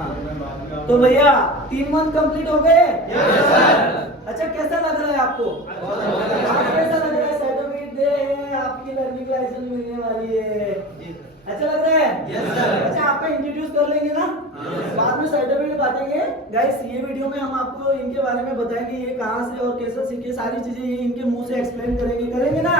हाँ तो भैया 3 मंथ कंप्लीट हो गए। अच्छा कैसा लग रहा है आपको? कैसा लग रहा है? सर्टिफिकेट दे, आपकी लर्निंग लाइसेंस मिलने वाली है। अच्छा लग रहा है? अच्छा आपका इंट्रोड्यूस कर लेंगे ना, बाद में सर्टिफिकेट बांटेंगे। गाइस ये वीडियो में हम आपको इनके बारे में बताएंगे, ये कहाँ से और कैसे सीखे, सारी चीजें ये इनके मुंह से एक्सप्लेन करेंगे ना।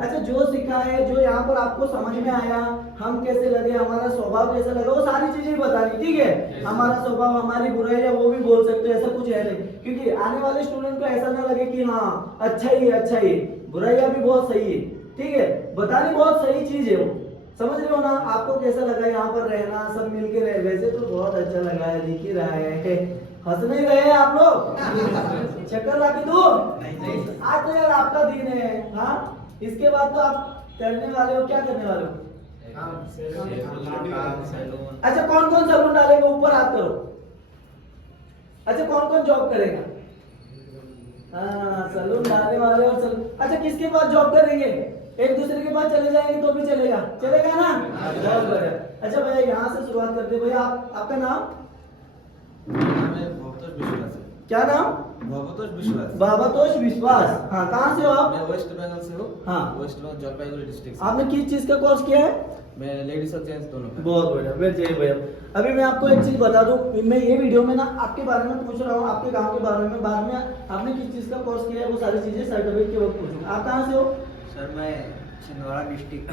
अच्छा जो सीखा है, जो यहाँ पर आपको समझ में आया, हम कैसे लगे, हमारा स्वभाव कैसा लगा, वो सारी चीजें बतानी। ठीक है, हमारा स्वभाव, हमारी बुराई है वो भी बोल सकते हो, ऐसा कुछ है नहीं, क्योंकि आने वाले स्टूडेंट को ऐसा ना लगे कि हाँ अच्छा ही है, बुराइयां भी बहुत सही है। ठीक है, बतानी बहुत सही चीज है वो, समझ रहे हो ना। आपको कैसा लगा यहाँ पर रहना, सब मिलके रहे? वैसे तो बहुत अच्छा लगा है, दिख ही रहा है, हंस नहीं रहे आप लोग? चक्कर ला के दो आज तो यार आपका दिन है। हाँ इसके बाद तो आप करने वाले हो, क्या करने वाले हो? अच्छा कौन कौन सैलून डालेगा, ऊपर हाथ करो। अच्छा कौन कौन जॉब करेगा? हाँ सैलून डालने वाले और सैलून। अच्छा किसके पास जॉब करेंगे? एक दूसरे के पास चले जाएंगे तो भी चलेगा ना? बहुत बढ़िया। अच्छा भैया यहाँ से शुरुआत करते हैं। भैया आपका नाम? क्या नाम? भावतोष विश्वास। हाँ कहाँ से हो आप? मैं वेस्ट बंगाल से हूँ। हाँ वेस्ट बंगाल जलपाईगुड़ी डिस्ट्रिक्ट। आपने किस चीज का कोर्स किया है? मैं लेडीज और जेंट्स दोनों का। बहुत बढ़िया, वेरी चाहिए भैया। अभी मैं आपको एक चीज बता दूं, मैं ये वीडियो में ना आपके बारे में पूछ रहा हूँ, आपके गांव के बारे में, बाद में आपने किस चीज का कोर्स किया है वो सारी चीजें सर्टिफिकेट के वक्त पूछूंगा। आप कहाँ से हो? सर मैं छिंदवाड़ा डिस्ट्रिक्ट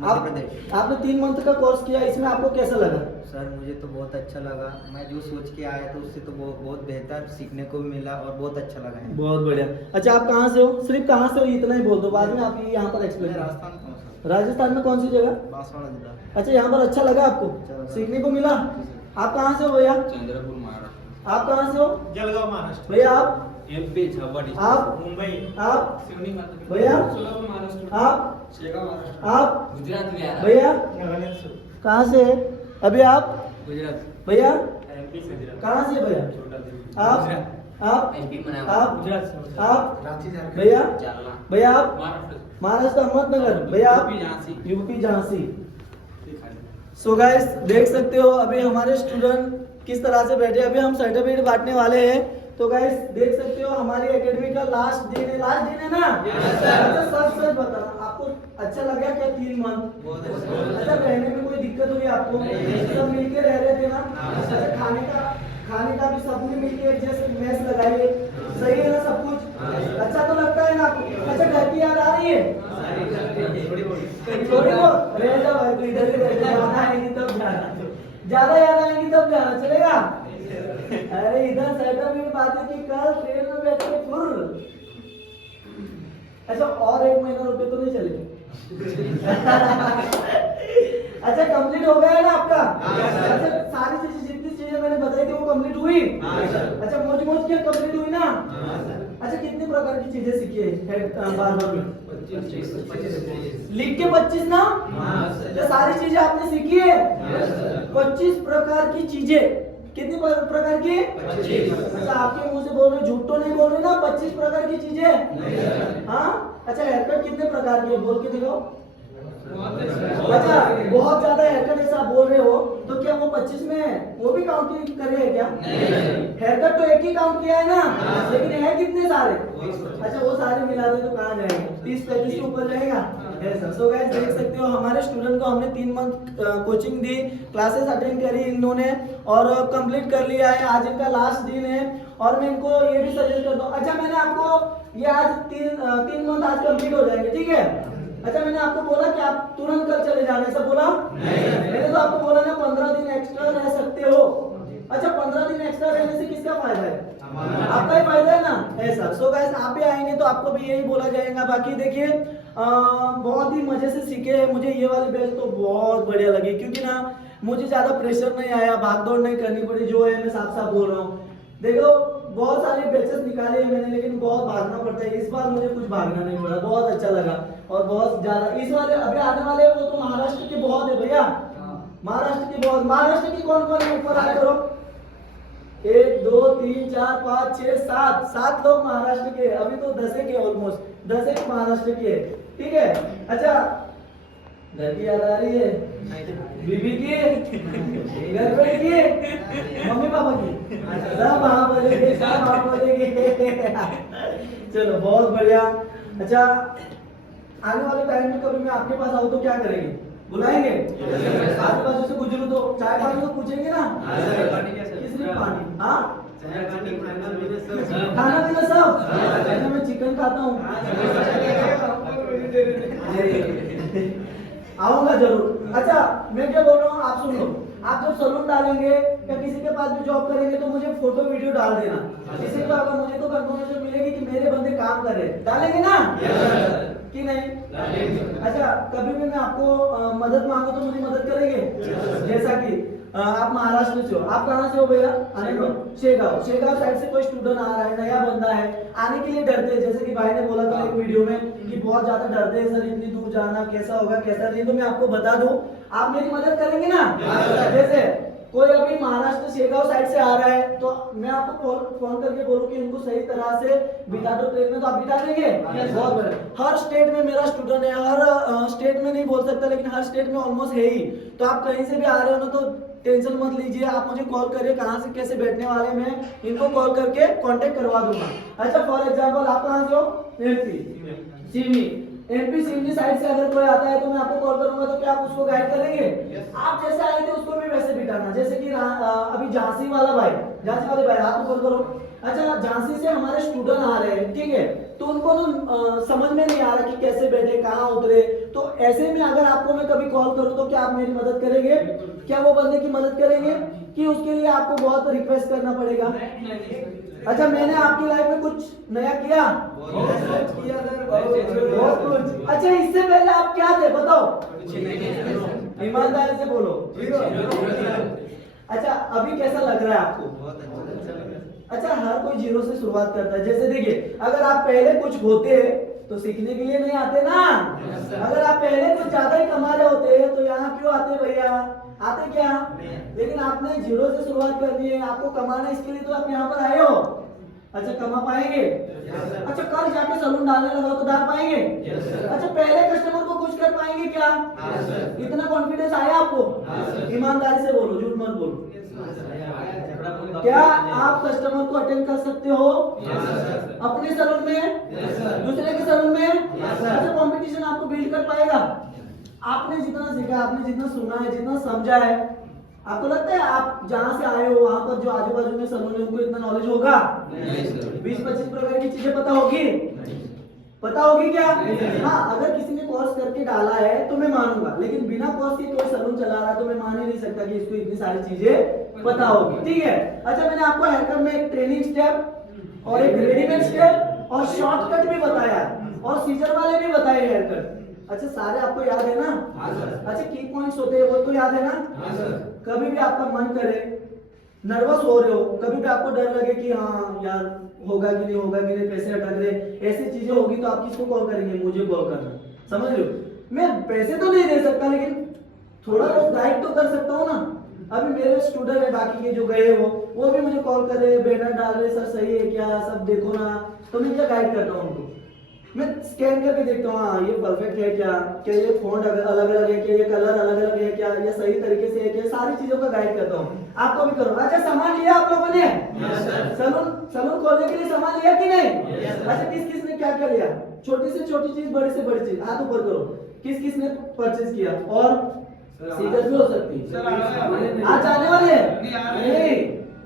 मध्य प्रदेश। आपने 3 मंथ का कोर्स किया, इसमें आपको कैसा लगा? सर मुझे तो बहुत अच्छा लगा, मैं जो सोच के आया था उससे तो बहुत बेहतर सीखने को भी मिला और बहुत अच्छा लगा है। बहुत बढ़िया। अच्छा आप कहाँ से हो? सिर्फ कहाँ से हो इतना ही बोल दो, बाद में आप यहाँ पर एक्सप्लेन। राजस्थान का हूँ सर। राजस्थान में कौन सी जगह? बांसवाड़ा जिला। अच्छा यहाँ पर अच्छा लगा आपको, सीखने को मिला? आप कहाँ से हो भैया? चंद्रपुर महाराष्ट्र। आप कहाँ से हो? जलगांव महाराष्ट्र। भैया आप? MP Jhabua district. आप? मुंबई। आप? सिवनी मध्य भैया? सोलापुर महाराष्ट्र। आप? शेगांव महाराष्ट्र। आप? गुजरात बिहार। भैया नागालैंड से। कहाँ से है? अभी आप? गुजरात। भैया एमपी से। कहाँ से भैया? आप? एमपी आप? गुजरात से। आप? रांची झारखंड। भैया? जालना। भैया आप? महाराष्ट्र। महाराष्ट्र अहमदनगर। भैया आप? यूपी झांसी। सो गाइस देख सकते हो अभी हमारे स्टूडेंट किस तरह से बैठे। अभी हम सर्टिफिकेट बांटने वाले हैं। तो गाइस देख सकते हो हमारी एकेडमी का लास्ट दिन है ना? अच्छा सच बताना, आपको अच्छा लगा क्या 3 मंथ? अच्छा रहने में कोई दिक्कत हुई आपको? सब मिलके रह रहे थे ना? अच्छा खाने का भी सबने मिलके एक जैसे मेस लगाई है, सही है ना सब कुछ? अच्छा तो लगता है ना आपको? अच्छा घर की याद आ रही है? थोड़ी बहुत रह जाओ भाई, तो इधर ही रह जाओ, आएंगी तब जाना, ज्यादा याद आएंगी तब जाना, चलेगा? अरे इधर सेटअप में बात है कि कल ट्रेन में बैठ के फुर। अच्छा और 1 महीना रुपए तो नहीं चलेंगे? अच्छा कंप्लीट हो गया है ना आपका? अच्छा सारी चीजें जितनी चीजें मैंने बताई थी वो कंप्लीट हुई? अच्छा मौज के कंप्लीट हुई ना? अच्छा कितने प्रकार की चीजें सीखी है बार में? 25 लिख के 25 ना? जो सारी चीजें आपने सीखी है 25 प्रकार की चीजें। कितनी प्रकार की? 25। अच्छा आपके मुंह से बोल रहे, झूठ तो नहीं बोल रहे ना? 25 प्रकार की चीजें। हाँ अच्छा हेयरकट कितने प्रकार की है बोल के दिखाओ। अच्छा बहुत ज्यादा हेयरकट ऐसा बोल रहे हो तो क्या वो 25 में वो भी काउंट करे है क्या? हेयरकट तो एक ही काउंट किया है ना, लेकिन है कितने सारे? अच्छा वो सारे मिला दे तो कहाँ जाएंगे? 30-35 के ऊपर जाएगा। सो गाइस देख सकते हो हमारे स्टूडेंट को हमने 3 मंथ कोचिंग दी, क्लासेस अटेंड करी इन्होंने और कंप्लीट कर लिया है। आज इनका लास्ट दिन है और मैं इनको ये भी सजेस्ट करता हूँ। अच्छा मैंने आपको ये आज 3 मंथ आज कंप्लीट हो जाएंगे, ठीक है? अच्छा मैंने आपको बोला कि आप तुरंत कल चले जाने, ऐसा बोला? मैंने तो आपको बोला ना 15 दिन एक्स्ट्रा रह सकते हो। अच्छा 15 दिन एक्स्ट्रा रहने से किसका फायदा है? आपका ही फायदा है ना, ऐसा। सो गाइस आप भी आएंगे तो आपको भी यही बोला जाएगा। बाकी देखिए बहुत ही मजे से सीखे। मुझे ये वाली बैच तो बहुत बढ़िया लगी, क्योंकि ना मुझे ज्यादा प्रेशर नहीं आया, भागदौड़ नहीं करनी पड़ी। जो है मैं साफ साफ बोल रहा हूँ। देखो बहुत सारे बैचेस निकाले हैं मैंने, लेकिन बहुत भागना पड़ता है। इस बार मुझे कुछ भागना नहीं पड़ा, बहुत अच्छा लगा और बहुत ज्यादा। इस वाले अभी आने वाले वो तो महाराष्ट्र के बहुत है भैया, महाराष्ट्र के बहुत। महाराष्ट्र की कौन कौन है ऊपर आया करो? 1 2 3 4 5 6 7 लोग महाराष्ट्र के। अभी तो 10 के ऑलमोस्ट 10 महाराष्ट्र के, ठीक है? अच्छा घर की याद आ रही है? बीबी की, गर्लफ्रेंड की, पापा की? सब हाँ बोलेंगे, सब हाँ बोलेंगे। चलो बहुत बढ़िया। अच्छा आने वाले टाइम में कभी मैं आपके पास आऊँ तो क्या करेंगे? बुलाएंगे? आजू बाजू से गुजरू तो चाय पानी तो पूछेंगे ना? किस लिए पानी? हाँ खाना पीना सब? अच्छा मैं चिकन खाता हूँ। आऊंगा जरूर। अच्छा मैं क्या बोल रहा हूँ आप सुन लो। आप जब सलून डालेंगे या किसी के पास भी जॉब करेंगे तो मुझे फोटो वीडियो डाल देना। इससे क्या होगा, मुझे तो कंफर्मेशन मिलेगी कि मेरे बंदे काम कर रहे हैं। डालेंगे ना? कि नहीं? अच्छा कभी भी मैं आपको मदद मांगू तो मुझे मदद करेंगे? जैसा कि आप महाराष्ट्र से हो, आप कहाँ से हो भैया? शेगांव। शेगांव साइड से कोई स्टूडेंट आ रहा है, नया बंदा है, आने के लिए डरते हैं, जैसे कि भाई ने बोला था एक वीडियो में कि बहुत ज्यादा डरते हैं सर, इतनी दूर जाना कैसा होगा कैसा नहीं। तो मैं आपको बता दूं, आप मेरी मदद करेंगे ना? जैसे कोई अभी महाराष्ट्र शेगांव साइड से आ रहा है तो मैं आपको फोन करके बोलूं कि उनको सही तरह से बिठा दो ट्रेन में, तो आप बिठा देंगे? बहुत बढ़िया। हर स्टेट में मेरा स्टूडेंट है, हर स्टेट में नहीं बोल सकता लेकिन हर स्टेट में ऑलमोस्ट है ही। तो आप कहीं से भी आ रहे हो ना तो टेंशन मत लीजिए, आप मुझे कॉल करिए कहाँ से कैसे बैठने वाले, मैं इनको कॉल करके कांटेक्ट करवा दूंगा। अच्छा फॉर एग्जांपल आप कहाँ से हो? MP Seoni. MP Seoni side से अगर कोई आता है तो मैं आपको कॉल करूंगा, तो क्या आप उसको गाइड करेंगे? आप जैसे आए थे उसको भी वैसे बिठाना। जैसे कि अभी झांसी वाला भाई, झांसी वाले भाई आप कॉल करो। अच्छा झांसी से हमारे स्टूडेंट आ रहे हैं, ठीक है, तो उनको तो समझ में नहीं आ रहा कि कैसे बैठे कहाँ उतरे। तो ऐसे में अगर आपको मैं कभी कॉल करूं तो क्या आप मेरी मदद करेंगे? क्या वो बंदे की मदद करेंगे कि उसके लिए आपको बहुत रिक्वेस्ट करना पड़ेगा? अच्छा मैंने आपकी लाइफ में कुछ नया किया? बहुत कुछ। अच्छा इससे पहले आप क्या थे बताओ? ईमानदारी से बोलो। अच्छा अभी कैसा लग रहा है आपको? अच्छा हर कोई जीरो से शुरुआत करता है। जैसे देखिए अगर आप पहले कुछ होते तो सीखने के लिए नहीं आते ना। अगर आप पहले कुछ ज्यादा ही कमा रहे होते तो यहाँ क्यों आते भैया? आते क्या? लेकिन आपने जीरो से शुरुआत कर दी है, आपको कमाना इसके लिए तो आप यहाँ पर आए हो। अच्छा कमा पाएंगे? अच्छा कल जाके सलून डालने लगा तो डाल पाएंगे? अच्छा पहले कस्टमर को खुश कर पाएंगे क्या? इतना कॉन्फिडेंस आया आपको? ईमानदारी से बोलो, झूठ मत बोलो। क्या आप कस्टमर को अटेंड कर सकते हो? अपने सलून में, दूसरे के सलून में? अच्छा कंपटीशन आपको बिल्ड कर पाएगा? आपने जितना सीखा, आपने जितना सुना है, जितना समझा है, आपको लगता है आप जहाँ से आए हो वहां पर जो आजू बाजू में सलून है उनको इतना नॉलेज होगा? 20-25 प्रकार की चीजें पता होगी? पता होगी क्या? हाँ अगर किसी ने कोर्स करके डाला है तो मैं मानूंगा, लेकिन बिना कोर्स के कोई सलून चला रहा है तो मैं मान ही नहीं सकता कि इसको इतनी सारी चीजें पता होगी। ठीक है। अच्छा मैंने आपको हेयरकट में एक ट्रेनिंग स्टेप और एक रेडीमेड स्टेप और शॉर्टकट भी बताया और सीजर वाले भी बताए हेयरकट। अच्छा सारे आपको याद है ना? अच्छा की पॉइंट्स होते हैं वो तो याद है ना? कभी भी आपका मन करे, नर्वस हो रहे हो, कभी भी आपको डर लगे कि हाँ यार होगा कि नहीं होगा कि नहीं, पैसे अटक रहे, ऐसी चीजें होगी तो आप किसको कॉल करेंगे? मुझे कॉल करना। समझ रहे हो? मैं पैसे तो नहीं दे सकता लेकिन थोड़ा बहुत गाइड तो कर सकता हूँ ना। अभी मेरे स्टूडेंट है बाकी के जो गए वो भी मुझे कॉल कर रहे, बैनर डाल रहे, सर सही है क्या, सब देखो ना। तो मैं क्या गाइड करता हूँ उनको? मैं स्कैन करके देखता हूँ हाँ ये परफेक्ट है क्या ये फॉन्ट अलग अलग है क्या, ये कलर अलग अलग है क्या, ये सही तरीके से है क्या, सारी चीजों का गाइड करता हूँ। आपको भी करूँ। अच्छा सामान लिया आप लोगों ने? सलून खोलने के लिए सामान लिया कि नहीं? अच्छा किस किस ने क्या क्या लिया? छोटी से छोटी चीज, बड़ी से बड़ी चीज, हाथ ऊपर करो। किस किस ने परचेज किया? और सीधर भी हो सकती है। आज आने वाले हैं?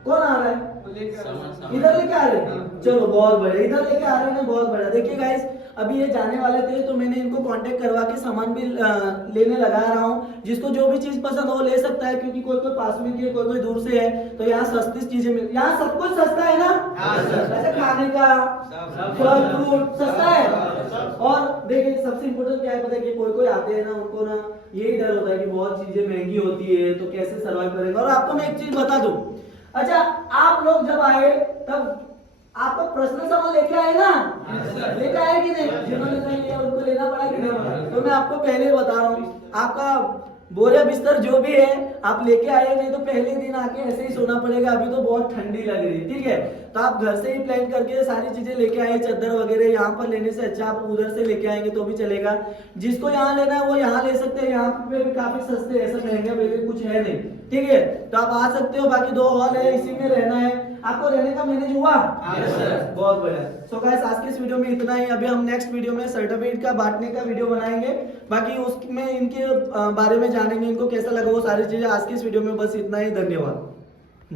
कौन आ रहा है? इधर लेके आ रहे हैं? चलो बहुत बढ़िया, इधर लेके आ रहे हैं, बहुत बढ़िया। देखिए गाइस अभी ये जाने वाले थे तो मैंने इनको कांटेक्ट करवा के सामान भी लेने लगा रहा हूँ। जिसको जो भी चीज पसंद हो ले सकता है, क्योंकि कोई कोई पास में की है, कोई कोई दूर से है, तो यहाँ सस्ती चीजें मिल, यहाँ सब कुछ सस्ता है ना? अच्छा खाने का फल फ्रूट सस्ता है। और देखिए सबसे इम्पोर्टेंट क्या है पता है कि कोई कोई आते हैं ना उनको ना यही डर होता है कि बहुत चीजें महंगी होती है तो कैसे सर्वाइव करेंगे। और आपको मैं एक चीज बता दूं, अच्छा आप लोग जब आए तब आपको पर्सनल सामान लेके आए ना? लेके आए कि नहीं? जिन्होंने नहीं लिया उनको लेना पड़ा कि नहीं? तो मैं आपको पहले बता रहा हूँ, आपका बोरे बिस्तर जो भी है आप लेके आए, नहीं तो पहले दिन आके ऐसे ही सोना पड़ेगा। अभी तो बहुत ठंडी लग रही है, ठीक है, तो आप घर से ही प्लान करके सारी चीजें लेके आए, चादर वगैरह। यहाँ पर लेने से अच्छा आप उधर से लेके आएंगे तो भी चलेगा। जिसको यहाँ लेना है वो यहाँ ले सकते हैं, यहाँ पे भी काफी सस्ते, ऐसा महंगा कुछ है नहीं। ठीक है, तो आप आ सकते हो। बाकी 2 हॉल है, इसी में रहना है आपको। रहने का मैनेज हुआ? बहुत बढ़िया। सो गाइस आज के इस वीडियो में इतना ही। अभी हम नेक्स्ट वीडियो में सर्टिफिकेट का बांटने का वीडियो बनाएंगे। बाकी उसमें इनके बारे में जानेंगे, इनको कैसा लगा वो सारी चीजें। आज की इस वीडियो में बस इतना ही। धन्यवाद।